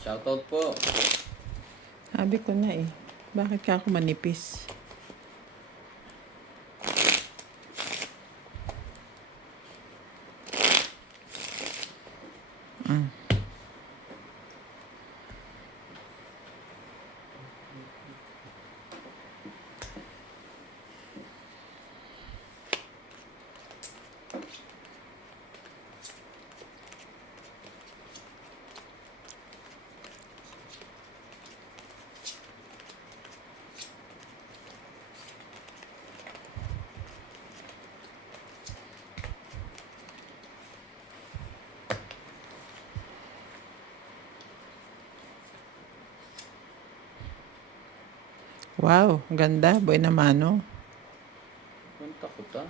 Shoutout po. Sabi ko na eh. Bakit ka ako manipis? Wow, ganda. Boy na mano. Ang takutan.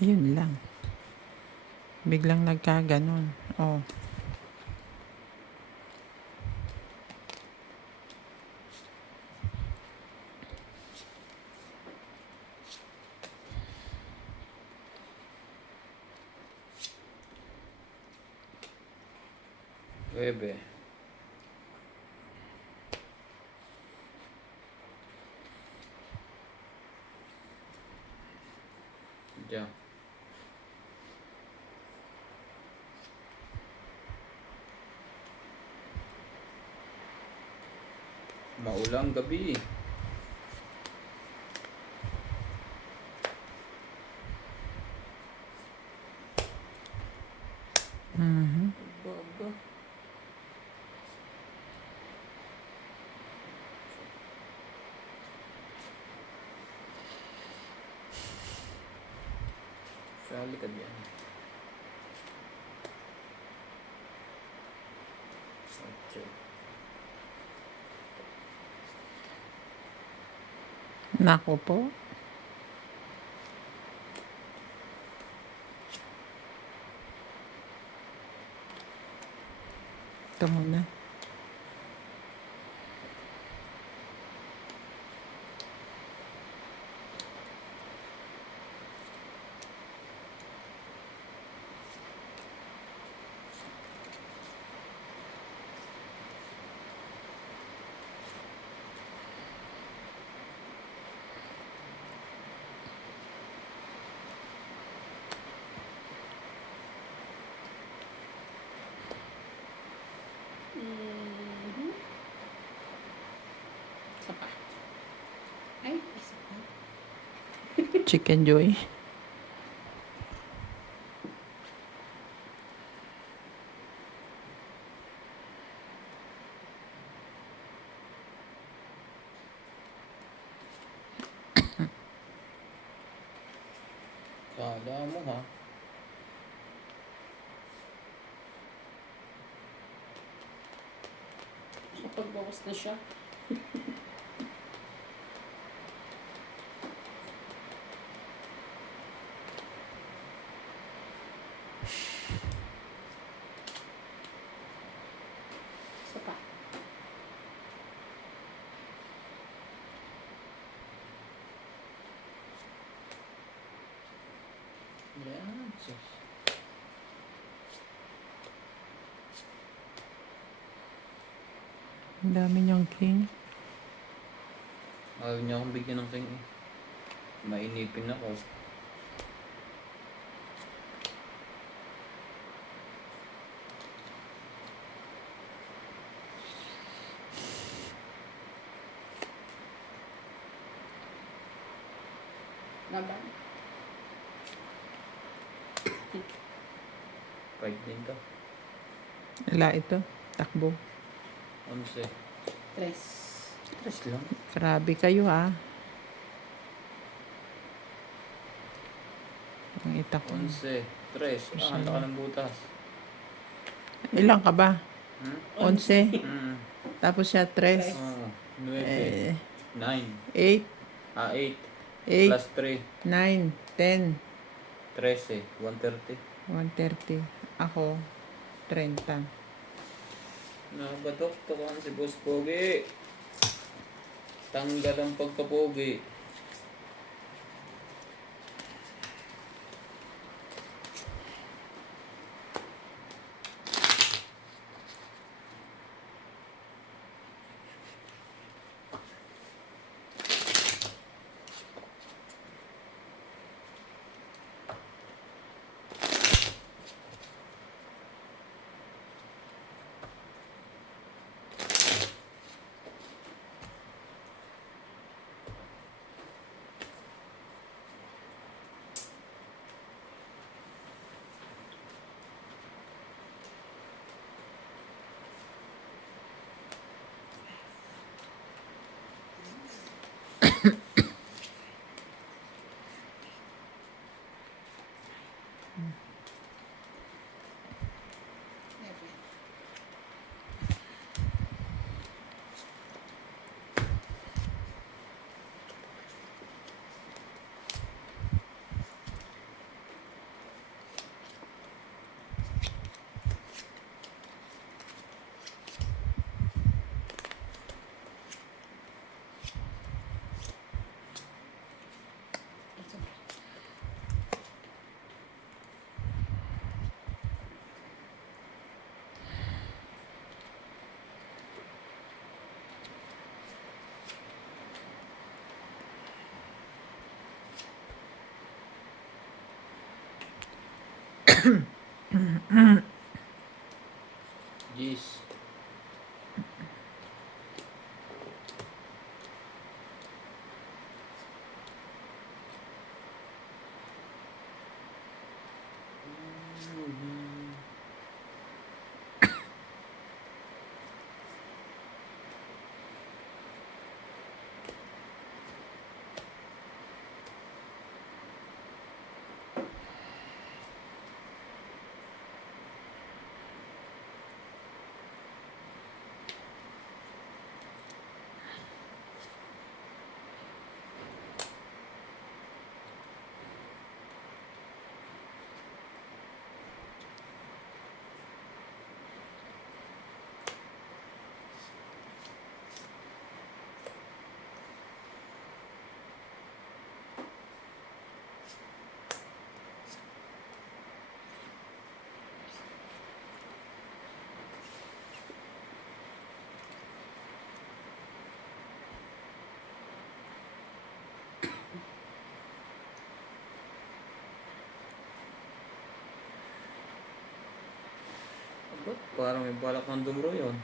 Ayun lang. Biglang nagkaganon. Oh. Bebe. Diyan. Maulang gabi. Aba. Sali ka diyan. Okay. Nako po. Ito muna. Isa pa. Ay, isa pa. Chicken Joy. Kala mo ha. Nakapagbawas na siya. Isa pa. Yan. Sus. Ang dami niyang king. Ayaw niya akong bigyan ng king eh. Mainipin ako. Laban. Fight din to. Wala ito. Takbo. 11. Tres. Tres lang. Grabe kayo ha. Ang itak ko. 11. Tres. Ah, handa ka ng butas. Ilang ka ba? 11. Hmm. Tapos siya 3. Oh, 9. 9. 8. Ah, 8. 8. Plus 3. 9. 10. 13. 130. 130. Ako, 30. Nabatok. Tukan si Boss Pogi. Tanggal ang pagkapogi. Jeez. Ba't parang may balak ng dumuro yun?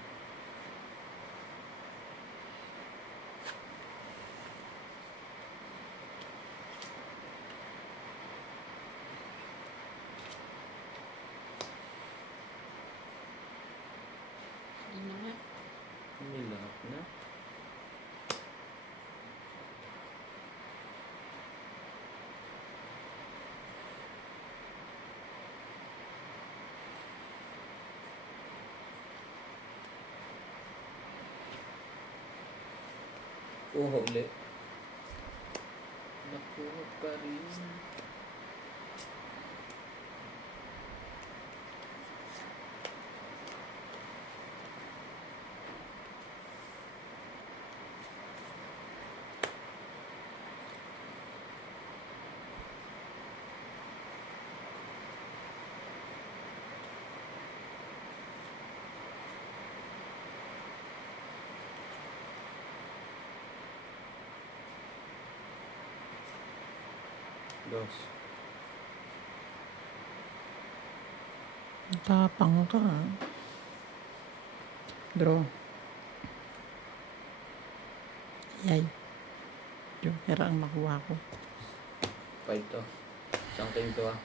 Hindi na nga. Nilahap na. Kuha ulit. Nakuha pa rin. Dos. Tapang ka. Draw. Yay. Joker ang makuha ko. 5 to. Isang time to ah.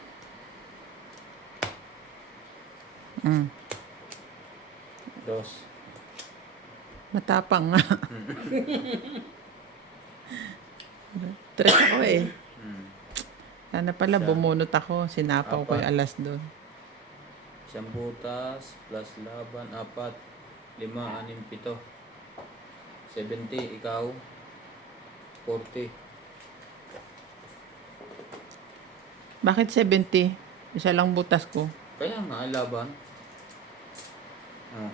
Dos. Matapang nga. Tres ako eh. Sana pala Isa. bumunot ako. Sinapaw ko yung alas doon. Isang butas, plus laban, 4, 5, 6, 7. 70, ikaw. 40. Bakit 70? Isa lang butas ko. Kaya nga, laban. Ah,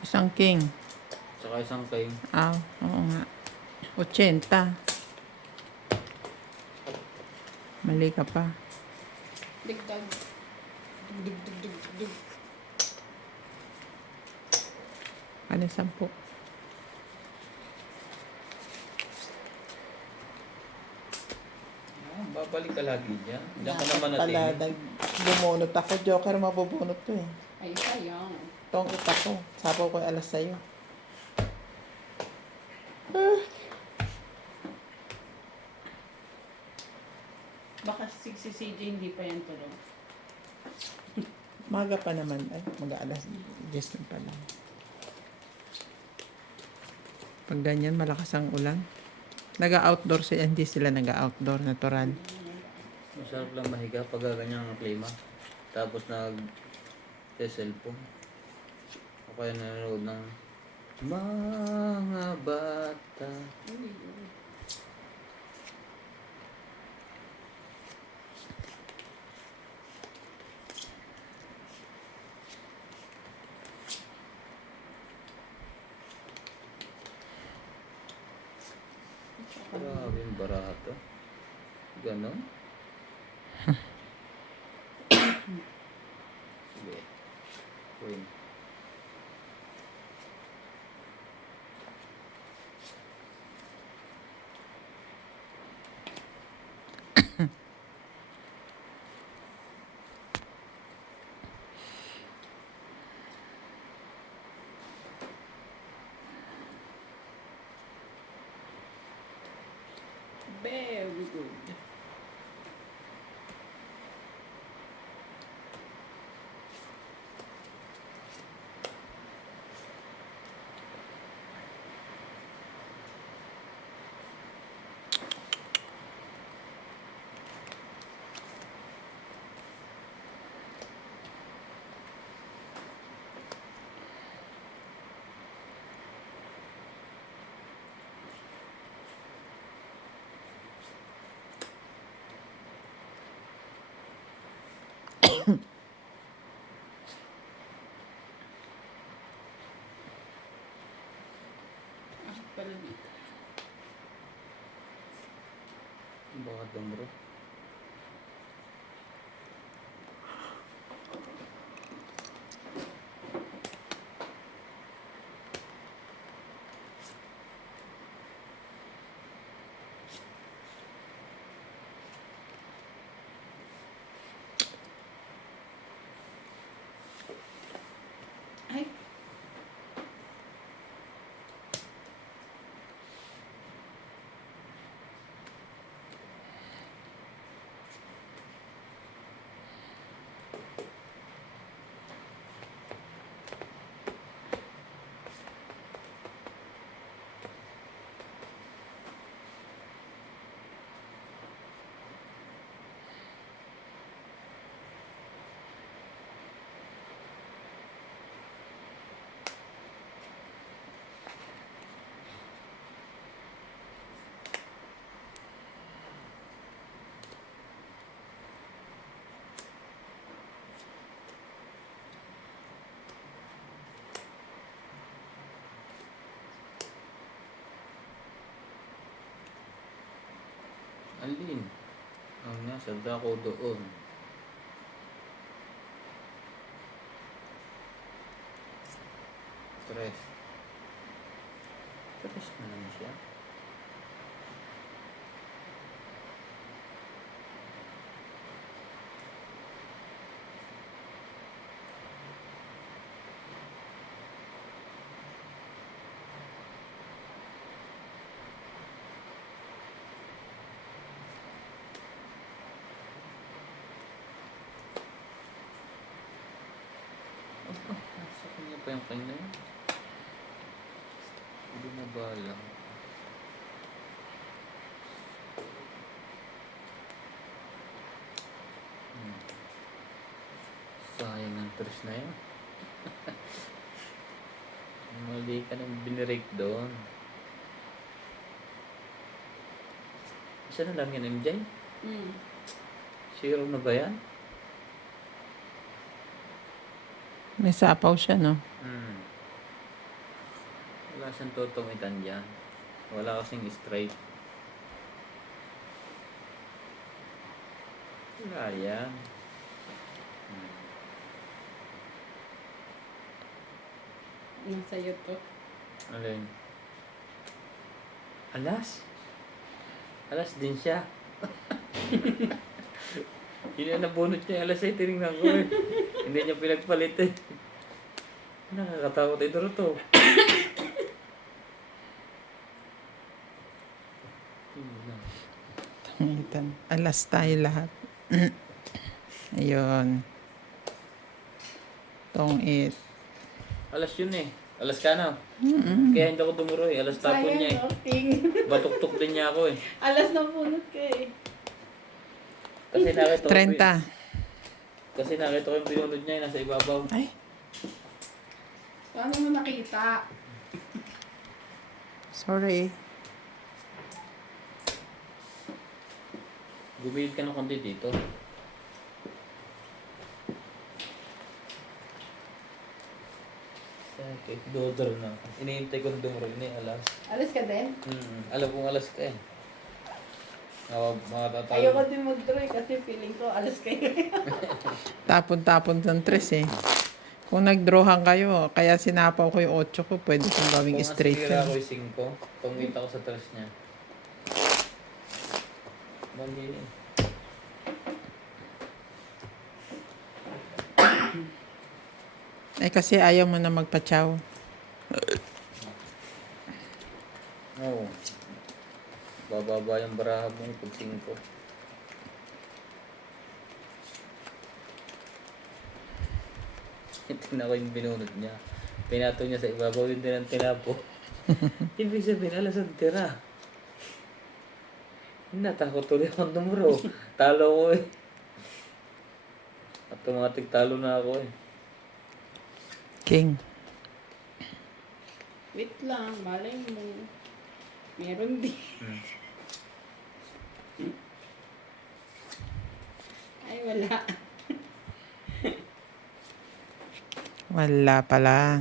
Isang king. Tsaka isang kay Oo nga. 80. Mali ka pa. Digdag. Dug, dug, dug, dug, dug. Ano 10? babalik ka lagi dyan. Diyan ka naman Pala, natin. bumunot ako. Joker, mabubunot to eh. Ay, sayang. Tong ita ko. Sapo ko alas sa'yo. Baka si CJ hindi pa yan tulog. Maga pa naman. Ay, mag-aalas 10 pa lang. Pag ganyan, malakas ang ulan. Nag-outdoor sila. Hindi sila nag-outdoor. Natural. Masarap lang mahiga pag ganyan ang klima. Tapos cellphone. O kaya nanonood ng mga bata. Uy, uy. Grabe yung barato. Ganon. Sige. Queen. Very good. Ako pala dito. Baka dumro. Ay, Alin? Ang nasa dako doon. Tres. Tres na naman siya. Nasa kanya pa yung kanya yun. Hindi na bala. Sayang ang tres na yun. Mali ka nang binirake doon. Isa na lang yan, MJ? Zero na ba yan? May sapaw siya, no? Wala siyang tutungitan dyan. Wala kasing straight. Wala yan. Nasa'yo to. Alin? Alas? Alas din siya. Yun ang nabunot niya. Alas ay tinignan ko eh. Hindi niya pinagpalit eh. Nakakatakot ito to. Tungitan. Alas tayo lahat. Ayun. Tungit. Alas yun eh. Alas ka na. Kaya hindi ako dumuro eh. Alas tapon niya eh. Sayang, ting. Batuktok din niya ako eh. Alas na punot ka eh. Kasi nakita ko 30. Kasi nakita ko yung binunod niya eh. Nasa ibabaw. Ay. Paano mo nakita? Sorry. Gumilid ka ng konti dito. Okay, dodor na. Iniintay ko na dumuro. Ini alas. Alas ka din? Alam kong alas ka eh. Mga tatalo. Ayoko din mag-draw eh, kasi feeling ko alas kayo. Tapon-tapon ng tres eh. Kung nag-drawhan kayo, kaya sinapaw ko yung 8 ko, pwede kong gawing straight Kung yun. ako yung 5, tumita ko sa tres niya. Mali eh. Eh kasi ayaw mo na magpachaw. Oo. Bababa yung baraha mo pag 5. Tingnan ko yung binunod niya. Pinato niya sa ibabaw yun din ang tinapo. Ibig sabihin, alas ang tira. Natakot tuloy akong dumuro. Talo ko eh. Automatic talo na ako eh. King. Wait lang, malay mo. Meron din. Ay, wala. Wala pala.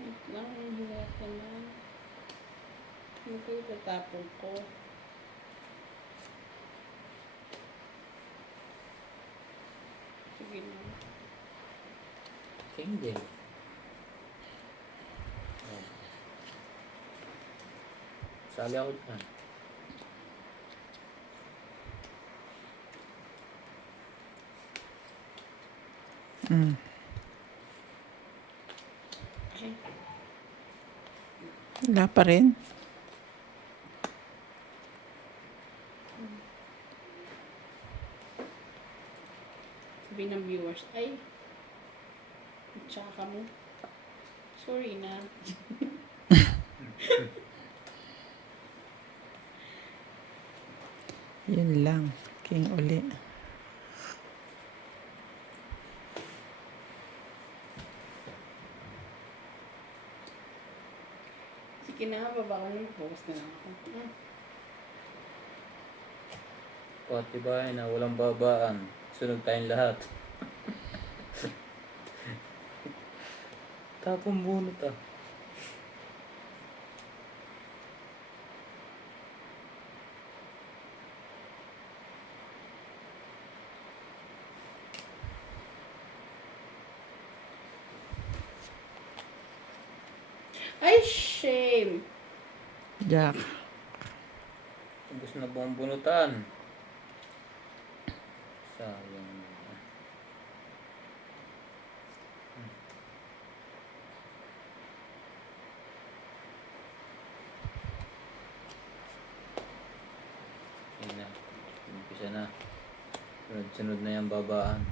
Wait lang, wala ka na. Ano ko itatapon ko? Sige na. Hindi. Sali ako dyan. Mm. Ay, Wala pa rin. sabi ng viewers, ay, tsaka mo. Sorry na. Yun lang. King uli. Sige na, baba ko na, focus na lang ako. Pati ba na walang babaan. Sunog tayong lahat. Tapong bunot ah. Ay, shame! Jack. Ubus na buong bunutan. Sayang. Yun na. Umpisa na. Sunod-sunod na yung babaan.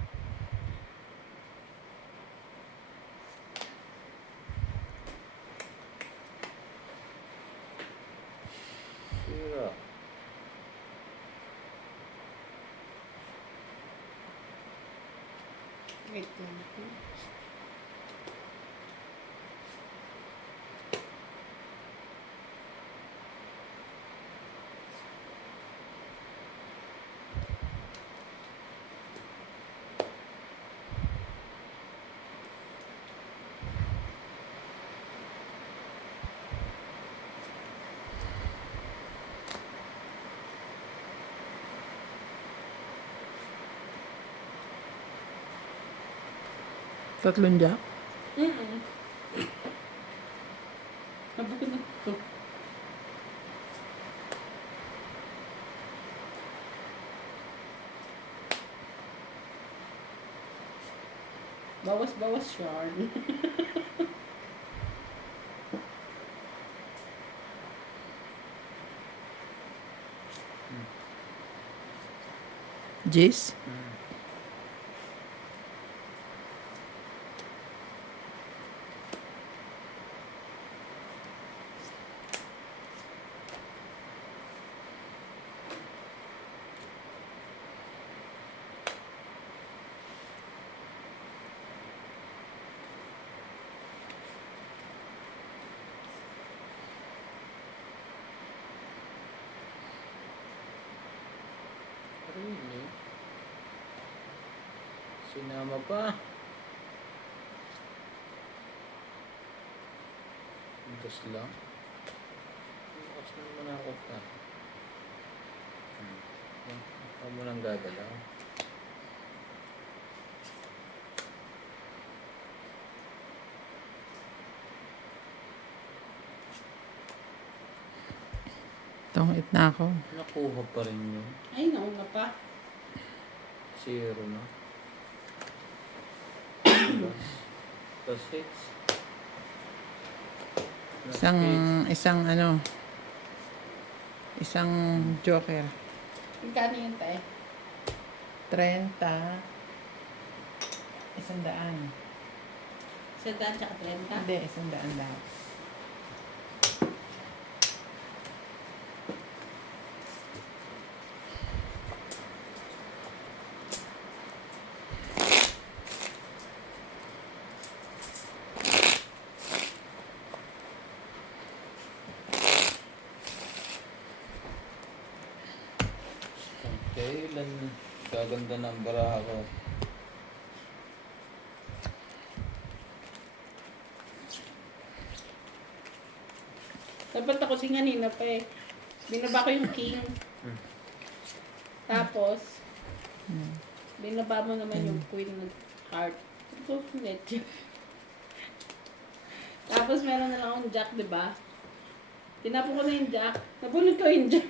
Sira. Wait lang. Tatlong jack. Mm-mm. Nabukod na ito. Bawas-bawas yarn. Jis. Really? Sinama pa. Dos lang. Bukas na naman ako pa. Ikaw mo nang gagalaw. Tungit na ako. Nakuha pa rin yun. Ay, nauna pa. 0 na. Plus 6. Isang joker. Magkano yun, tayo? 30. 100. Sa daan tsaka 30? Hindi, 100 lahat. Okay, ilan gaganda ng baraha ko. Dapat ako singanina pa eh. Binaba ko yung king. Tapos, binaba mo naman yung queen ng heart. So, net. Tapos meron na lang akong jack, di ba? Tinapon ko na yung jack. Nabulog ko yung jack.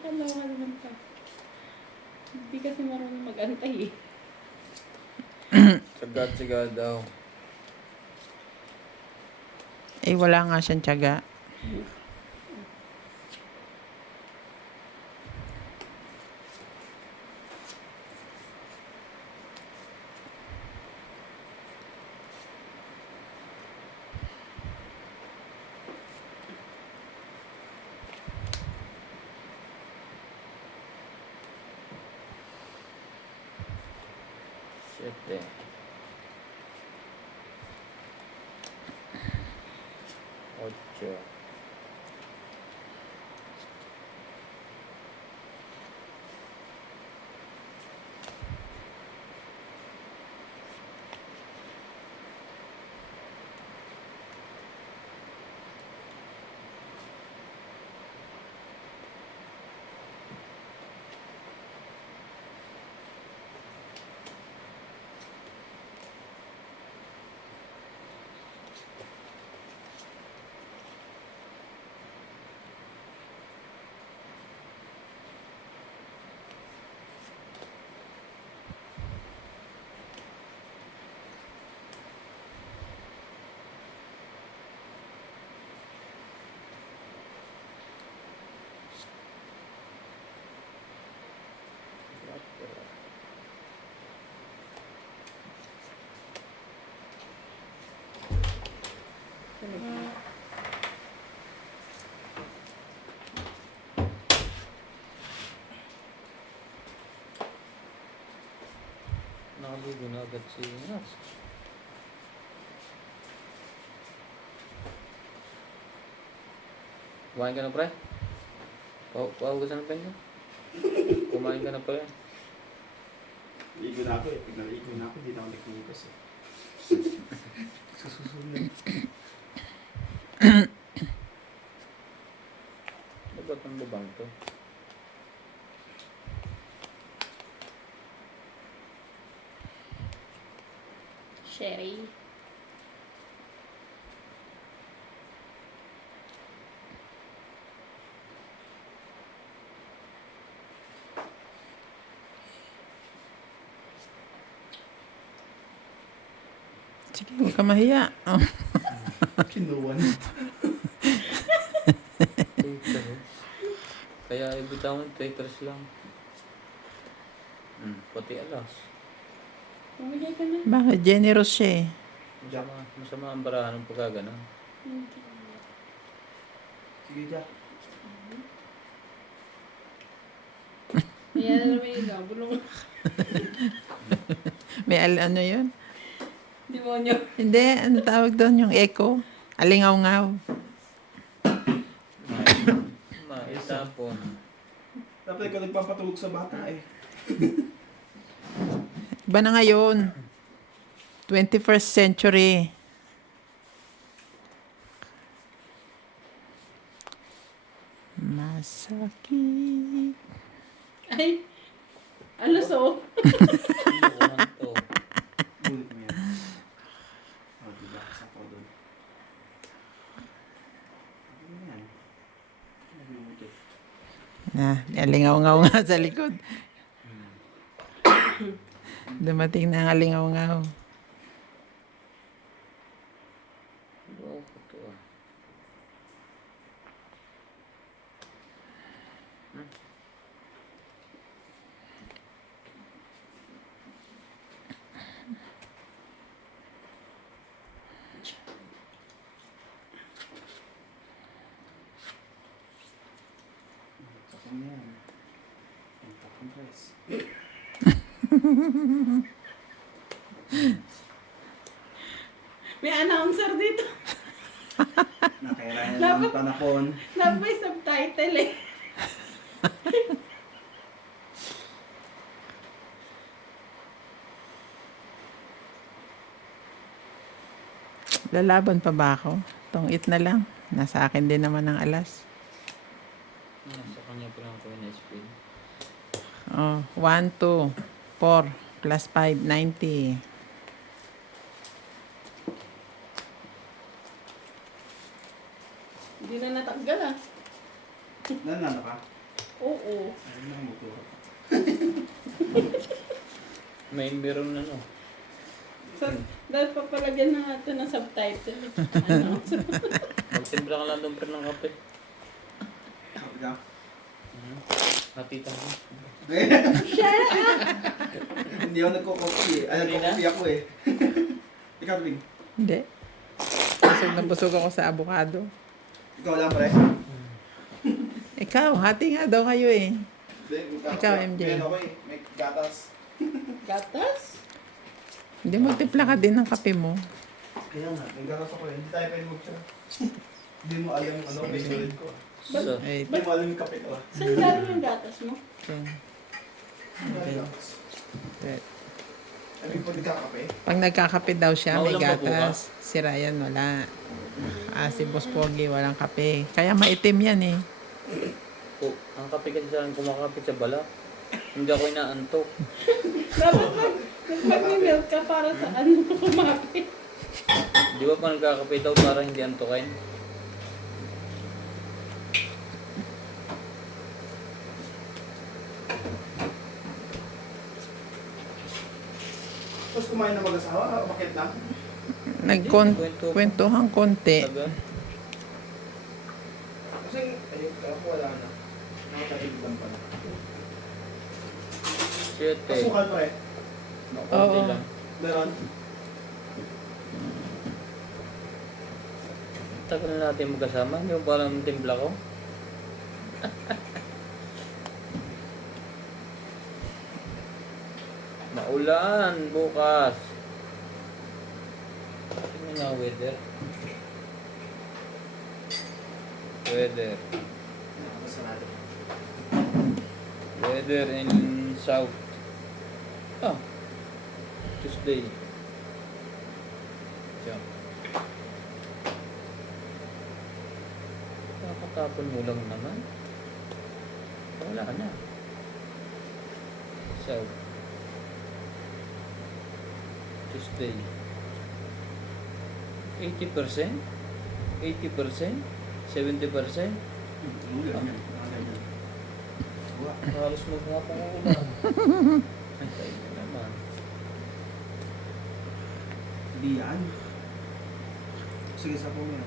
Kalawa naman ka. Hindi kasi marunong mag-antay eh. Sagad daw. Eh, wala nga siyang tiyaga. Siyete. 8. Nakaligo na agad si Nas. Kumain ka na, pre? Paugasan ng penyo? Kumain ka na, pre? Ligo na ako eh. Pag naligo na ako, hindi na ako nagkikipas eh. Sususunod. Ba't ang babang to? Sherry. Sige, huwag ka mahiya. Oh. Kinuwan. Taters. Kaya ibitawan, taters lang. Pati alas. Bumigay ka na. Bakit? Generous siya eh. Masama ang barahan ng pagkaganon. Sige, Jack. Ayan na naman yung gabulong. May ano yun? Demonyo. Hindi, ano tawag doon? Yung echo? Alingaw-ngaw. Maitapon. Dapat ikaw nagpapatulog sa bata eh. Iba na ngayon. 21st century. Masakit. Ay, alas oh. Inuuhan to. Bulit mo yan. Oh, diba? Saka doon. Ano yan? Nagumutot. May alingaw-ngaw nga sa likod. Dumating na ang alingaw-ngaw. Oo, ito ah. Takong yan. Ang takong guys. May announcer dito. Nakailangan ng panahon. May subtitle eh. Lalaban pa ba ako? Tungit na lang. Nasa akin din naman ang alas. Sa kanya pa lang ko na speed. Oh, 1, 2, 4, plus 5, 90. Hindi na natanggal ah. Nanano ka? Oo. Ayun na, motor. May meron na no. So, dahil papalagyan na natin ng subtitle. Announcer. Magtimpla ka lang doon pre ng kape. Sabi ka? Natita mo. Hindi ako nagko-coffee eh. Ay, nagko-coffee ako eh. Ikaw, Ling. Hindi. Busog na busog ako sa avocado. Ikaw lang, pre. Ikaw, hati nga daw kayo eh. Ikaw, MJ. Meron ako eh. May gatas. Gatas? Hindi mo timpla ka din ng kape mo. Kaya nga, may gatas ako eh. Hindi tayo pwede mag-try. Hindi mo alam yung ano, favorite ko. So, Wait. Hindi mo alam yung kape ko ah. Saan galing yung gatas mo? Okay. May gatas. Wait. Sabi po, di ka kape? Pag nagkakape daw siya, may Maulan ba gatas. Si Ryan, wala. Si Boss Pogi, walang kape. Kaya maitim yan eh. ang kape kasi saan kumakapit sa balak. Hindi ako inaantok. Dapat mag-milk ka para sa ano kumapit. Di ba pa nagkakape daw para hindi antukin? Tapos kumain na mag-asawa, bakit lang? Nagkwentuhan konti. Taga? Kasi, ayun, ako wala na. Nakataliban pa na. Siyete. Pasukan pa eh. Konti Oo. lang. Meron. Tagal na natin magkasama. Hindi mo pa alam ang timpla ko. Maulan bukas. Tingnan nga weather. Weather. Nakasarado. Weather in south. Ah. Tuesday. Diyan. Nakatapon mo lang naman. Wala na. South. Tuesday. 80%? 80%? 70%? Ang ganyan. Ganyan. Wala. Halos maghapon ang ulan. Ay, tayo na naman. Hindi yan. Sige, sa po yan.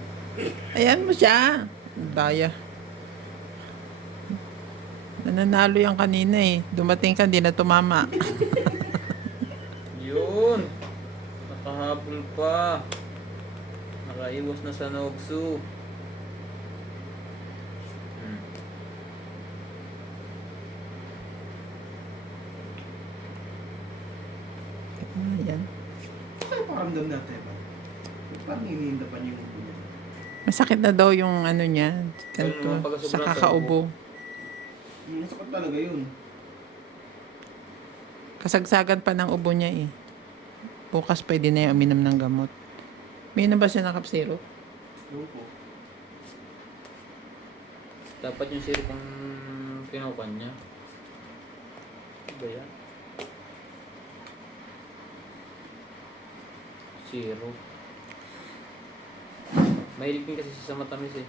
Ayan mo siya. Daya. Nananalo yan kanina eh. Dumating ka, hindi na tumama. Yun! Nakahabol pa. Nakaiwas na sa Nogsu. Ayan. Ano paramdam natin ba? Parang iniindapan yung ubo niya. Masakit na daw yung ano niya. Ganito. Ano naman pagka Sa sobrang kakaubo. Masakit talaga yun. Kasagsagan pa ng ubo niya eh. Bukas pwede na yung uminom ng gamot. May na ba siya ng kapsiro? Ewan ko. Dapat yung syrup ang pinukan niya. Ano ba yan? Syrup. Mahilig din kasi siya sa matamis eh.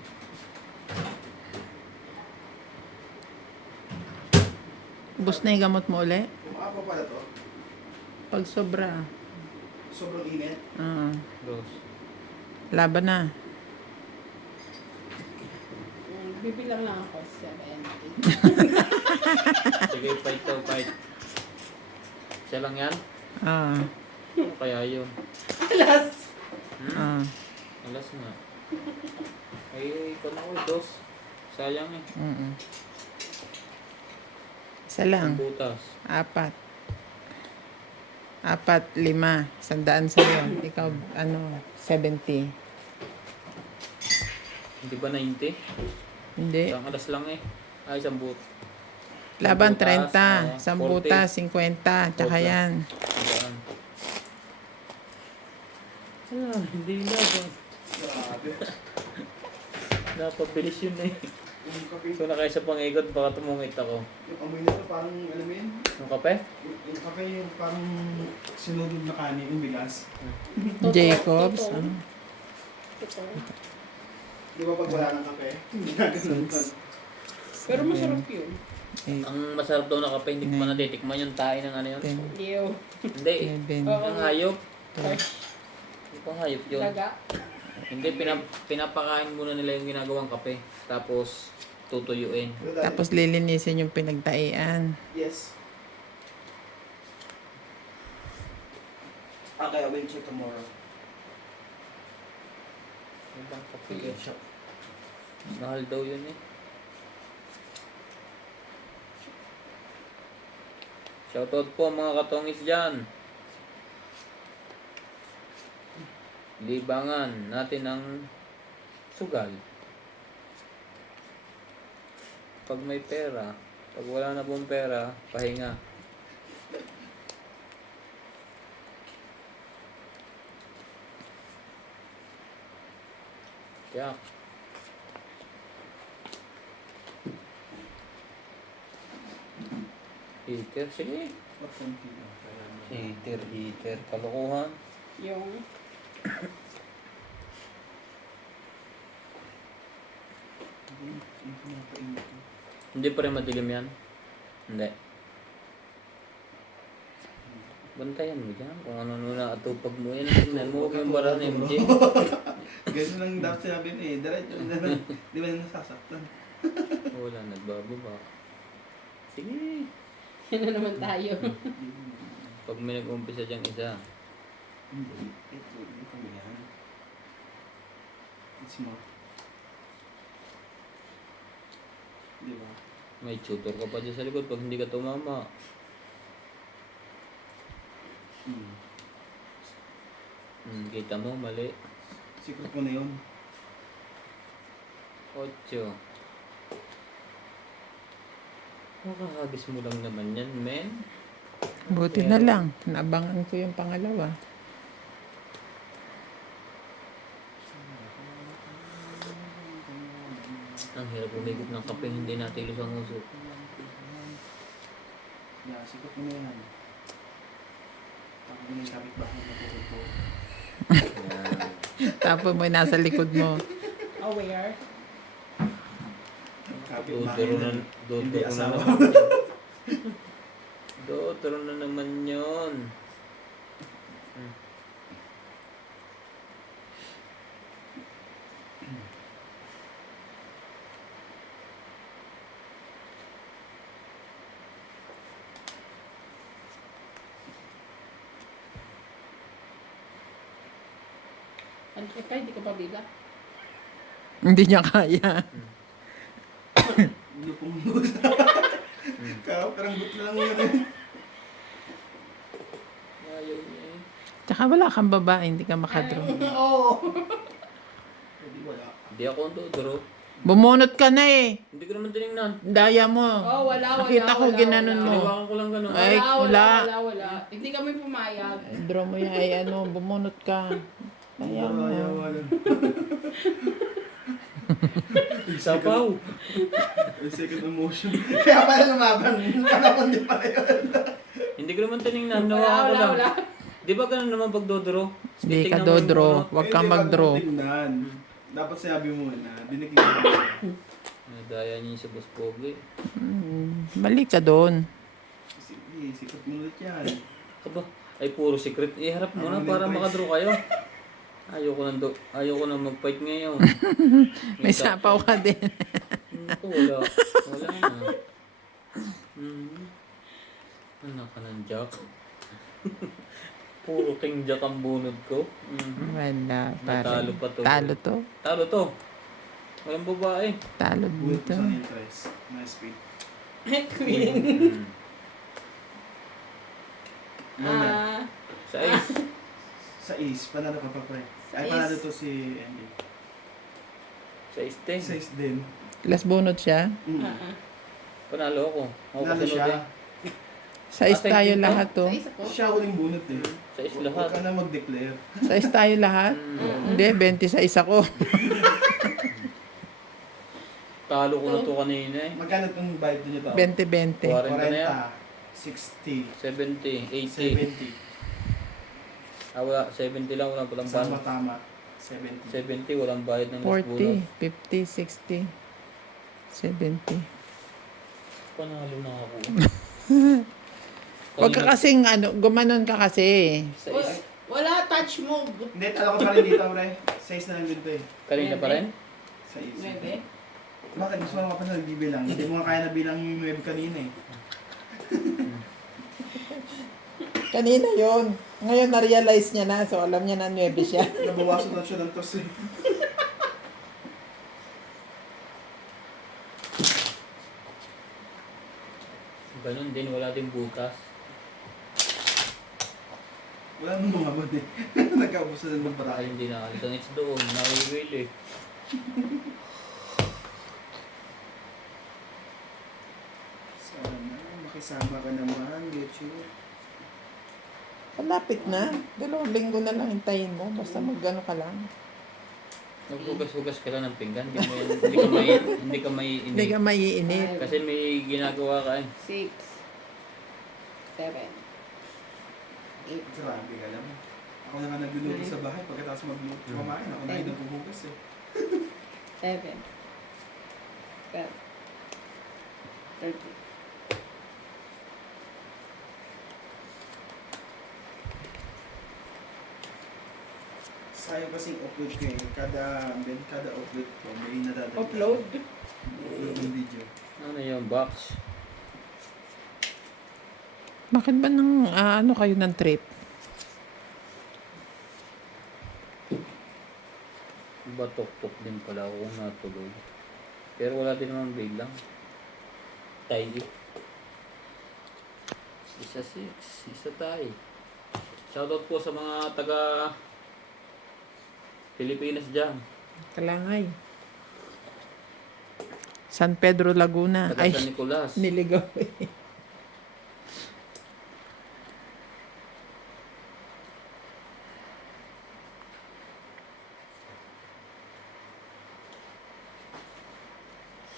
Ubus na yung gamot mo uli? Umaapa pala to. Pag sobra. Sobrang init. Dos. Laban na. Bibilang lang ako. 7, 8. Sige, fight daw, fight. Siya lang yan? Ano kaya yun? Alas! Alas nga. Ay, ikaw na ko, dos. Sayang eh. Isa lang. Ang butas. 4. 4, 5. 100 sa'yo. Ikaw, 70. Hindi ba 90? Hindi. Isang alas lang eh. Ay, isang but. Laban butas, 30. Isang 40. butas, 50. Tsaka 40. yan. Saan? Hindi laban. Grabe. Napabilis yun eh. Yung kape. So na kaysa pang-ikot, baka tumungit ako. Yung amoy na to parang, alam mo yun? Yung kape? Yung kape yung parang sinudod na kanin, yung bigas. Jacobs. Totoo. ano? Totoo. Di ba pag wala ng kape? Ginaganon ka. Pero masarap yun. 8, Ang masarap daw na kape, hindi ko pa natitikman yung tae ng ano yun. 10, Ew. Hindi. 11, Oo. Yung hayop. Fresh. Hindi pang hayop yun. Daga. Hindi, pinapakain muna nila yung ginagawang kape. Tapos, tutuyuin. Tapos lilinisin yung pinagtaian. Yes. Okay, I will check tomorrow. Ibang kape yun. Mahal daw yun eh. Shoutout po mga katongis dyan. Libangan natin ang sugal. Pag may pera, pag wala na pong pera, pahinga. Tiyak. Heater, sige. Heater, kalokohan. Yung Hindi pa rin madilim yan? Hindi. Bantayan mo dyan kung ano na atupag mo yan. Tingnan mo, huwag yung barang MJ. Ganun lang dapat sinabi mo eh. Diretso na lang. Di ba nasasaktan? Wala, nagbababa. Sige. yan na naman tayo. Pag may nag-umpisa dyan isa. Hindi. Ito kami yan. It's more. Di ba? May tutor ka pa dyan sa likod pag hindi ka tumama. Kita mo, mali. Secret mo na yun. 8. Makahagis mo lang naman yan, men. Buti na lang. Naabangan ko yung pangalawa. Ang hirap umigop ng kape, hindi natilos ang uso. Yeah, secret mo na yan. Tapos mo na yung kapit bahay na po. Yan. Tapon mo yung nasa likod mo. Aware. Kapit-bahay Dodoro na. na, Hindi dodoro na asawa. naman yun. Dodoro na naman yun. Ano ka, hindi ka pa bila? Hindi niya kaya. Lupong luz. Kakaranggot na lang yun eh. Ayaw niya eh. Tsaka wala kang babae, hindi ka makadraw. Oo. Hindi wala. Hindi ako ang dodoro. Bumunot ka na eh. Hindi ko naman tinignan. Daya mo. Oh, wala. Nakita ko ginanon mo. Hinawakan ko lang gano'n. Ay, Wala. Hindi kami pumayag. Draw mo yan ay ano, bumunot ka. Daya mo. Wala. Sapaw. Second emotion. Kaya pala lumaban. Palaban din pala yun. Hindi ko naman tinignan. Hinawakan ko lang. Wala. Di ba ganun naman pag dodoro? Hindi ka Titignan mo yung dodro. bunot. Huwag kang Hindi, mag-draw. wag mo tingnan. Dapat sabi mo na, dinignan mo. Daya niya sa boss Pogi. Mali ka doon. Sige, sikot mo ulit yan. Aba, ay puro secret. Iharap mo na Ang para interest. makadraw kayo. Ayoko nang mag-fight ngayon. May sapaw ka din. Ako, wala. Wala na. Anak ka ng Jack. Puro King Jack ang bunod ko. Wala. Natalo pa to. Talo to. Talo to. Walang babae. Talo Buwit dito. sa interest. Nice pick. Queen. Mamaya. Sa ice. Sa ace, panalo ka pa pre. Ay, ace. panalo to si Andy. Sa ice ten. Sa ace din. Last bunot siya. Panalo ako. Ako Panalo kasunod siya. eh. Sa is Atay tayo dito. lahat to. Sa isa ko. Siya huling bunot eh. Sa ice Huwag lahat. ka na mag-declare. Sa is tayo lahat. Hindi, 20 sa isa ko. Talo ko na to kanina eh. Magkano itong vibe niyo to? 20-20. 40 na yan. 60, 70, 80. 70. Wala. 70 lang. Walang palang Sama ban. tama. 70. 70. Walang bayad ng last bunot. 40, 50, 60, 70. Panalo na ako. Huwag ka kasing ano, gumanon ka kasi. Sa ice. Wala touch mo. Hindi, alam ko pa rin dito, pre. Size na lang dito eh. Kanina pa rin? Sa ace. 9. Bakit? Gusto mo ka pa nagbibilang? Hindi mo nga kaya na bilang yung 9 kanina eh. Kanina yon. Ngayon na-realize niya na, so alam niya na 9 siya. Nabawasan na siya ng tos eh. Ganun din. Wala din butas. Wala nang mga bad eh. Nagkaubusan ng Ay, barangay. hindi na. Alis ang it's doon. Nawiwil eh. Sana, makisama ka naman, YouTube. Malapit na. 2 linggo na lang hintayin mo. Basta mag-ano ka lang. Naghugas-hugas ka lang ng pinggan. Hindi ka may Hindi ka maiinit. Kasi may ginagawa ka eh. 6. 7. 8. Grabe ka lang. Ako na nga nagluluto sa bahay pagkatapos magluto. Kumain ako na yung naghuhugas eh. 7. 12. 13. Sayang kasing upload ko eh. Kada upload ko, may nadadagdag. Upload. Upload ng video. Ano yung box? Bakit ba nang ano kayo ng trip? Batok-tok din pala ako kung natuloy. Pero wala din naman biglang. Tayo. Isa 6. Isa tayo. Shoutout po sa mga taga Pilipinas dyan. Kalangay. San Pedro, Laguna. Taga Ay, San Nicolas. niligaw eh.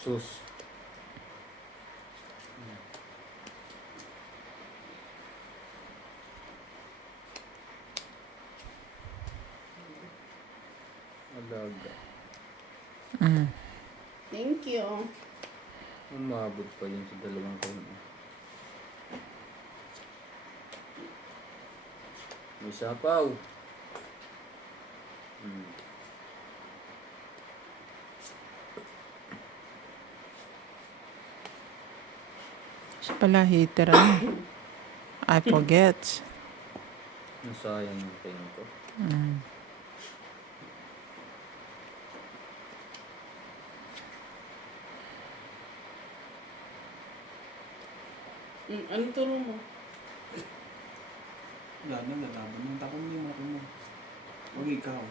Sus. Aga. Mm. Thank you. Umabot pa yun sa 2 taon. May sapaw. Siya pala heater ano. I forget. Nasayang yung pen ko. Mm. Anong turo mo? Wala na, lalaban mo. Tapos mo yung mata mo. Huwag ikaw.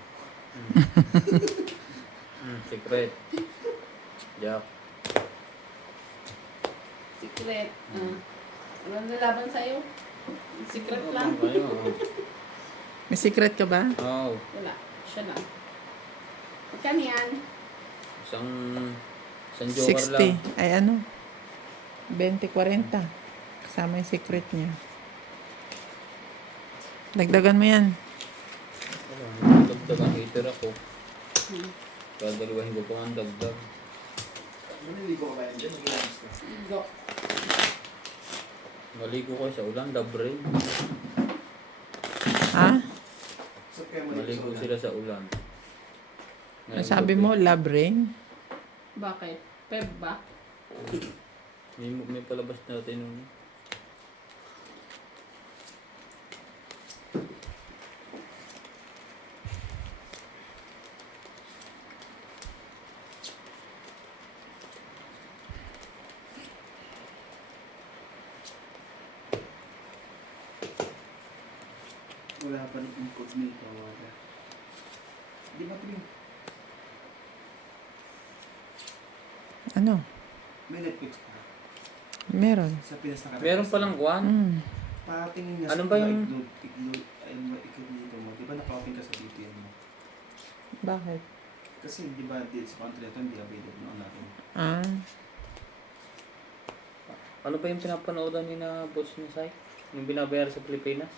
Secret. Jack. Secret. Anong lalaban sa'yo? Secret lang. Kayo. May secret ka ba? Oh, Wala. Siya lang. Magkano yan? isang joker 60. lang. Ay ano? 20-40. Kasama yung secret niya. Dagdagan mo yan. Dagdag ang heater ako. Dadalawahin ko pa ang dagdag. Maliligo ka ba yan dyan? Mag-ilangas ka. Go. Maligo ko sa ulan, dabrain. Ha? Saan kayo Maligo sa sila sa ulan. Ang sabi mo, love rain? Bakit? Peb ba? May palabas natin nun. Wala pa ng incognito. Wala. Di ba ito yung Ano? may Netflix ka? Meron. Sa Pinas na Meron palang kwan. Mm. Patingin nga Ano sa ba yung- incognito mo. Di ba naka-open ka sa VPN mo? Bakit? Kasi di ba dito sa country na ito, hindi available noon natin. Ah. Ano ba yung pinapanoodan ni na boss ni Sai? Yung binabayar sa Pilipinas?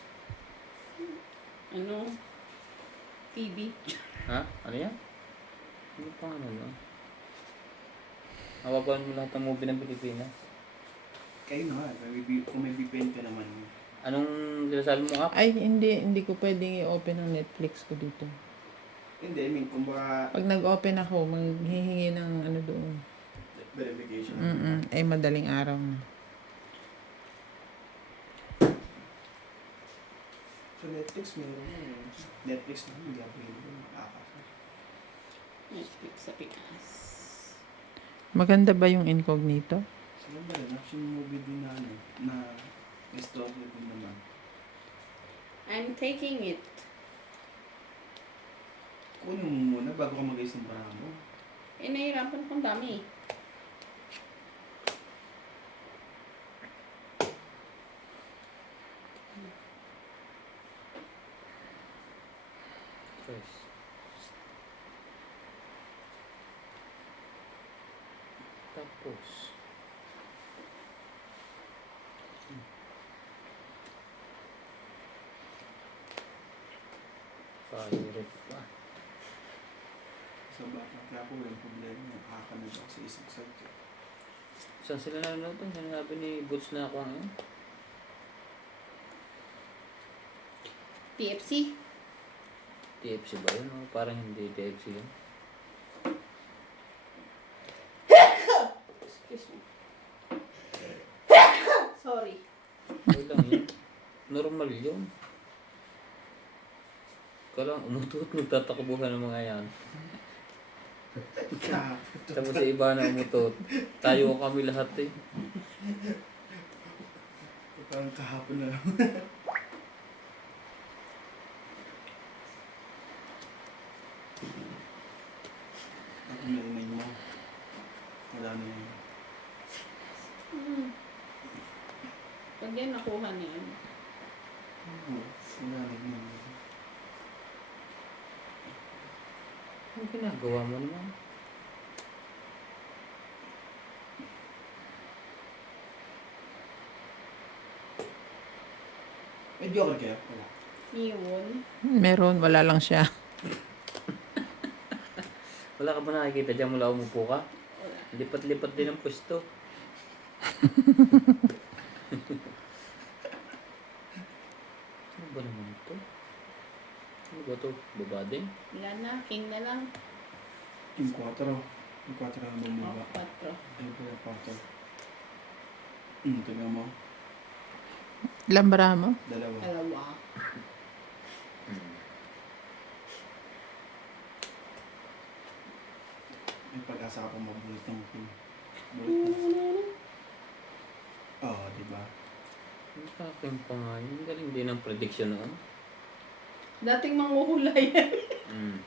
Ano? TV. Ha? Ano yan? Ano pa ano no? Hawakan mo lahat ng movie ng Pilipinas. Kayo na nga, kung may VPN ka naman. Anong sinasabi mo app? Ay, hindi ko pwedeng i-open ang Netflix ko dito. Hindi, I mean, kumbaga Pag nag-open ako, maghihingi ng ano doon. verification. Ay, madaling araw na. Sa Netflix, meron mo. Netflix na hindi available. Makakasa. Netflix sa Pinas. Maganda ba yung incognito? Ano ba rin? Action movie din na ano, na story din naman. I'm taking it. Kunin mo muna bago ka mag-ayos ng parang mo. Nahihirapan akong dami. Yes. Tapos. Pirate pa. Sa bata, kaya po walang problema. Nakakakamit ako sa isang site. Saan sila nanonood? Sinasabi ni Boots na ako ngayon. TFC? TFC ba yun? O parang hindi TFC yun. Excuse me. Sorry. Okay lang yun. Normal yun. Kala umutot, nagtatakbuhan ng mga yan. Tapos sa iba na umutot. Tayo kami lahat eh. Parang kahapon na lang. Ako na umay mo. Wala na yun. Pag yan nakuha niya. Oo, wala na yun. Anong ginagawa mo naman? May joker kaya? Wala. Yun. Meron, wala lang siya. Wala ka ba nakikita dyan mula umupo ka? Wala. Lipat-lipat din ang pwesto. Ano ba naman ito? Ano ba ito? Baba din? Wala na, king na lang. Yung 4. Yung 4 ang bumaba. 4. Ayun po yung 4. Tingnan mo. Ilang bara mo? 2. Dalawa. May pag-asa ka pa mabulit ng king. Bulit na. Oo, diba? Ang akin pa nga yun. Ang galing din ang prediction noon. Dating manghuhulay yan. Mm.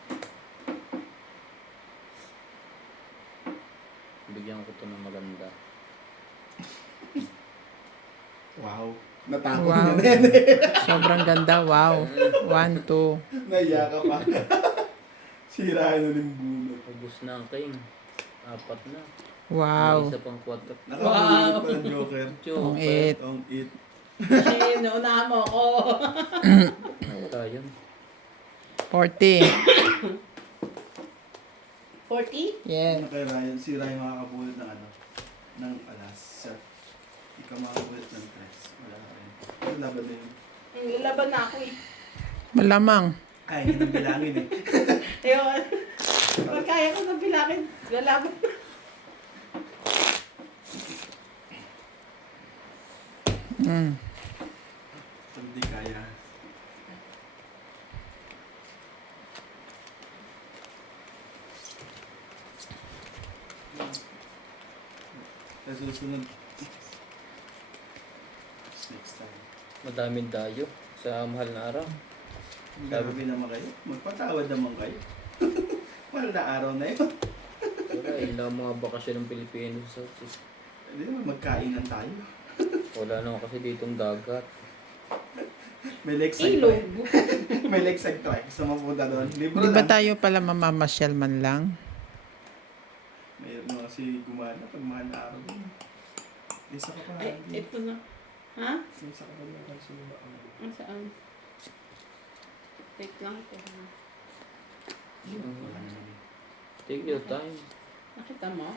Bigyan ko ito ng maganda. Wow. Natakot Wow. na yan. Sobrang ganda. Wow. 1, 2. Naiya ka pa. Sirahan na yung bunot. Ubus na ang king. 4 na. Wow. May isa pang 4. Nakabulot pa ng Joker. Ang 8. Ang 8. Eh, naunahan mo ako. Wala yun. 40. 40? Yes. Kay Ryan, si Ryan makakabulot ng ano? Ng alas. Sir. Ikaw makakabulot ng tres. Wala ka rin. Ang laban na yun. Lalaban na ako eh. Malamang. Ay, yun ang bilangin eh. Ayun. Pag kaya ko ng bilangin, lalaban na. Mm. Pag di kaya. Sa susunod. Next time. Madaming dayo sa mahal na araw. Sabi naman kayo, magpatawad naman kayo. Mahal na araw na yun. Wala eh. Ilang mga bakasyon ng Pilipino sa South East. Hindi naman magkainan tayo. Wala naman kasi ditong dagat. May lakeside Ilog. trek. May lakeside trek. Gusto mo punta doon? Libro Di ba lang. tayo pala mamamasyal man lang? Mayroon na kasi gumana pag mahal na araw doon. Isa ka pa. Ay, ito na. Ha? Isa ka pa na sa suba. Ang saan? Wait lang ito. Ha? Wala naman. Take your time. Nakita mo?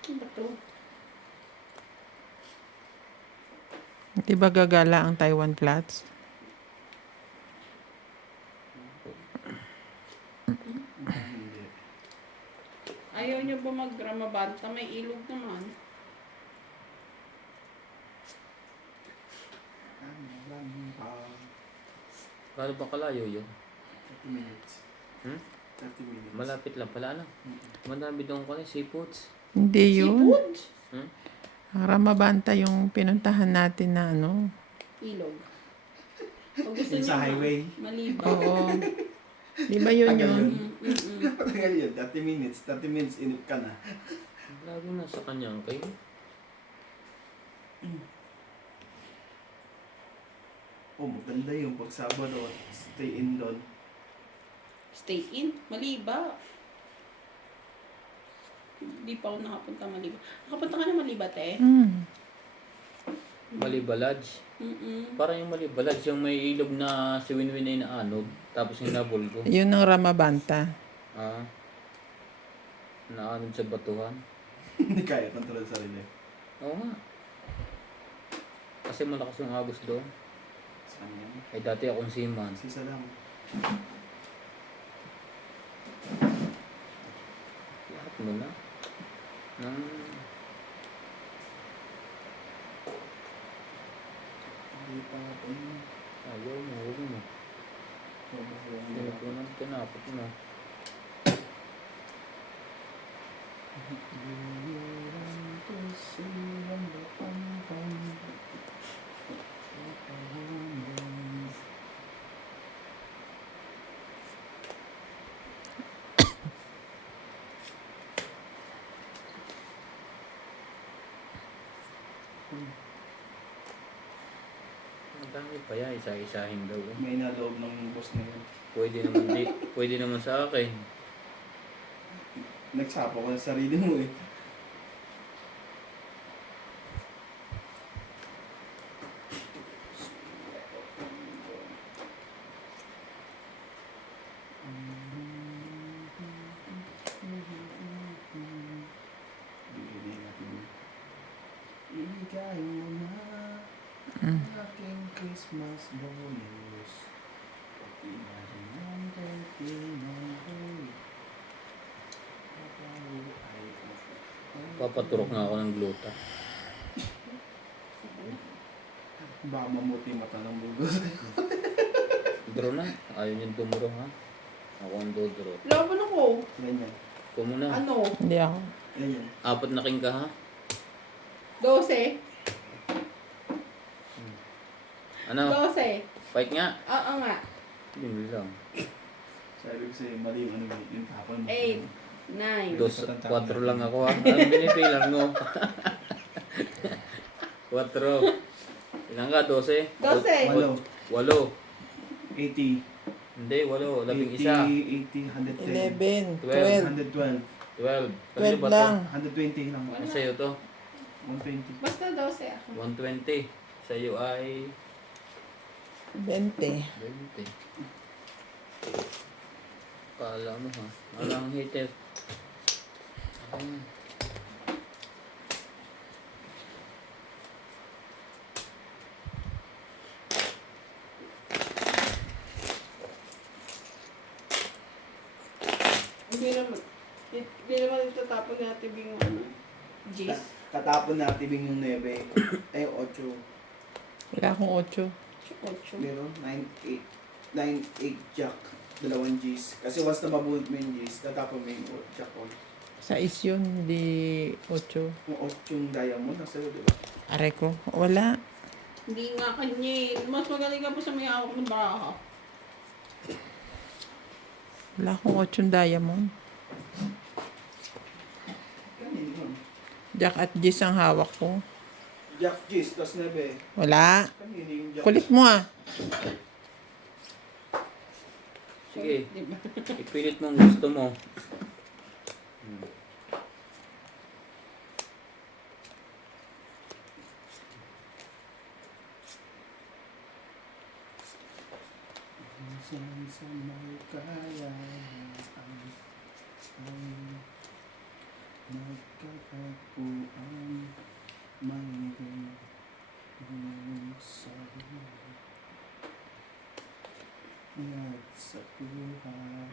Ano ba ito? Di ba gagala ang Taiwan Flats? Hindi. Ayaw niyo ba magramabanta? May ilog naman. Paano ba kalayo yun? 30 minutes. Hmm? 30 minutes. Malapit lang pala ano? Madami doon ko na seafoods. Hindi yun. Seafood? Hmm? Ramabanta yung pinuntahan natin na ano. Ilog. Kung gusto Yung niyo sa highway. Maliban. Oo. Di ba yun Tagal yun? yun. Patagal yun. 30 minutes. 30 minutes inip ka na. Lagi na sa kanyang kayo. Oh, maganda yung pag Sabado. Stay in doon. Stay in. Maliba. Hindi pa ako nakapunta Maliba. Nakapunta ka na Maliba, te? Mm. Maliba Lodge. Parang yung Maliba Lodge, yung may ilog na si Winwin ay naanog. Tapos yung nabulgo. Yun ang Ramabanta. Ah. Naanog sa batuhan. Hindi kaya kontrol sa sarili. Oo nga. Kasi malakas yung agos doon. Saan yan? Ay dati akong seaman. Sisa lang. Lahat mo na. Nang Hindi pa ako. ayaw mo, huwag mo. Hindi ko nang tinapot mo. Ang dami pa yan, isa-isahin daw. Eh. May naloob ng boss na yun. Pwede naman sa akin. Nagsapo ko sa sarili mo eh. Ibigay mo na ang aking Christmas bonus. Pati na rin ang dating ng buhay. Papaturok nga ako ng gluta. Baka mamuti mata ng bugos. Draw na. Ayaw niyang tumuro ha. Ako ang dodraw. Laban ako. Ganyan. Ikaw muna. Ano? Hindi ako. Ganyan. 4 na king ka ha. 12. Ano? 12. Fight nga. Oo nga. Yun lang. Sabi ko sa'yo, mali yung ano yung tapon mo. 8. 9. 4 lang ako ha. Anong binibilang mo? 4. Ilan ka? 12? 12. 8. 80. Hindi, 8. 11. 80, 110. 11, 12. 12. 12. 12 lang. 120 lang. Ano sa'yo to? 120. Basta 12 ako. 120. Sa'yo ay 20. 20. Kala mo ha. Alang hitter. Ayun. Hindi naman itatapon natin yung ano. G's. Katapon na tibing yung 9. Ay, 8. Wala akong 8. 8. Meron? 9, 8 jack. 2 G's. Kasi once na mabunod mo yung G's, tatapon mo yung jack on. Sa is yun, hindi 8. Yung 8 yung diamond, nasa iyo, diba? Aray ko. Wala. Hindi nga kanya eh. Mas magaling ka pa sa may hawak ng baraha. Wala akong 8 diamond. Kanin yun. Jack at G's ang hawak ko. Jack G's, tas 9. Wala. Kanin yung jack. Kulit mo ah. Sige. Diba? Ipilit mo ang gusto mo. Minsan sa may kaya ang nagkatagpuan mayroon sa at sa buhay.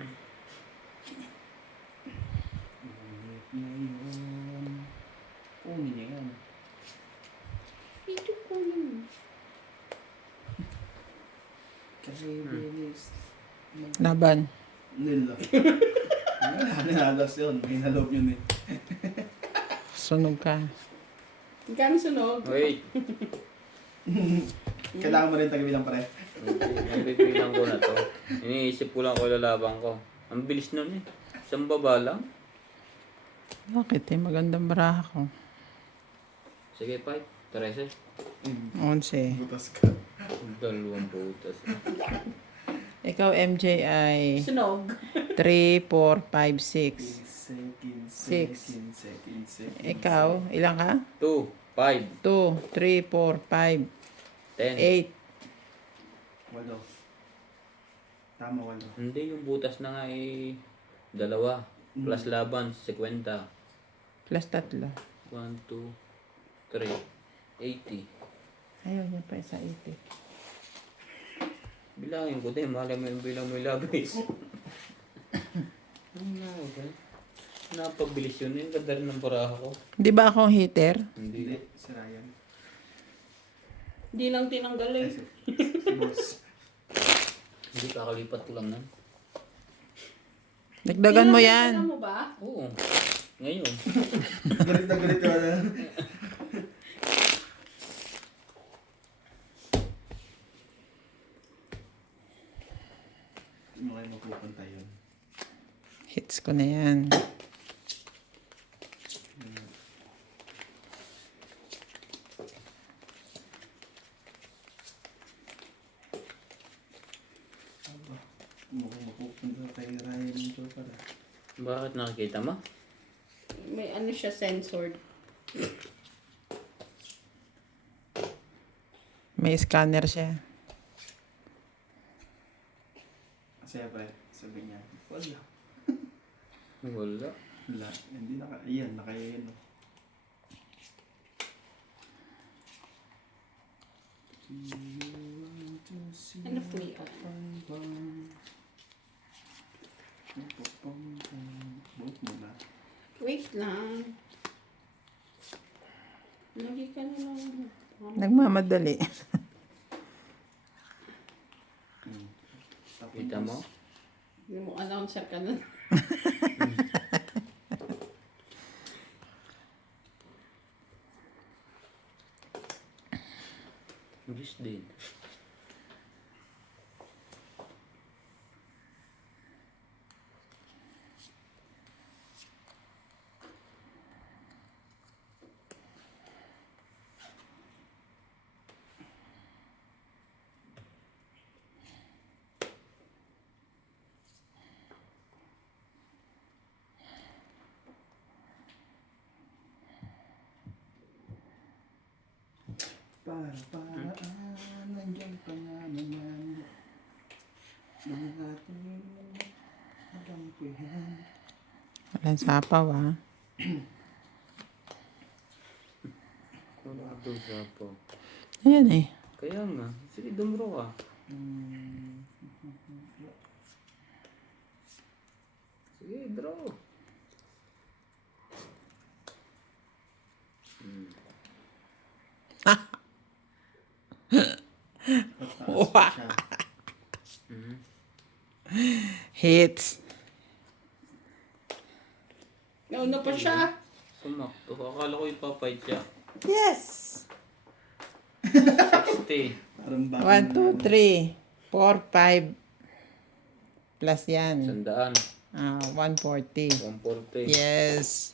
Ngunit ngayon, kunin niya yan. Ito ko yun. Kasi bilis. Laban. Nila. Nanalas yun. May naloob yun eh. Sunog ka. Magkano sunog? Wait. Kailangan mo rin tagabilang pare. Nabibilang ko na to. Iniisip ko lang ko lalabang ko. Ang bilis nun eh. Isang baba lang. Bakit eh? Magandang baraha ko. Sige, fight. 13. 11. Butas ka. 2 butas. Ikaw, MJ, ay Sunog. 3, 4, 5, 6. Second. Ikaw, ilang ka? 2, 5, 2, 3, 4, 5, 10. 8. 8. Tama, 8. Hindi, yung butas na nga eh. 2. Plus laban, 50. Plus 3. 1, 2, 3. 80. Ayaw niya pa sa 80. Bilangin ko din, malay mo yung bilang mo yung labis. Ano na ako ba? Napabilis yun. Yung ganda rin ng paraha ko. Di ba ako ang hitter? Hindi. Hindi, si Ryan. Hindi lang tinanggal Ay, eh. si boss. Hindi kakalipat ko lang na. Dagdagan mo yan. Tinanggal mo ba? Oo. Ngayon. Galit na galit ka na. Hindi mo kayo mapupunta yun. Hits ko na yan. Aba, mukhang mapupunta tayo Ryan dito pala. Bakit nakikita mo? May ano siya, censored. May scanner siya. Siyempre, sabi niya, wala. Wala. Wala. Hindi naka, ayan, nakaya yun. Oh. Ano po yun? Buhok mo na. Wait lang. Lagi ka na lang. Nagmamadali. Kita mo? Hindi mo announcer ka na. English din. Para-paraan, nandiyan pa nga naman ng ating magampihan. Walang sapaw, ah. Wala ito sa po. Ayan eh. Kaya nga. Sige, dumro ka. Sige, draw. Wow. Hits. Nauna pa siya. Sumakto. Akala ko ipapay siya. Yes! 60. Parang bago 1, 2, 3, 4, 5. Plus yan. Sandaan. 140. 140. Yes.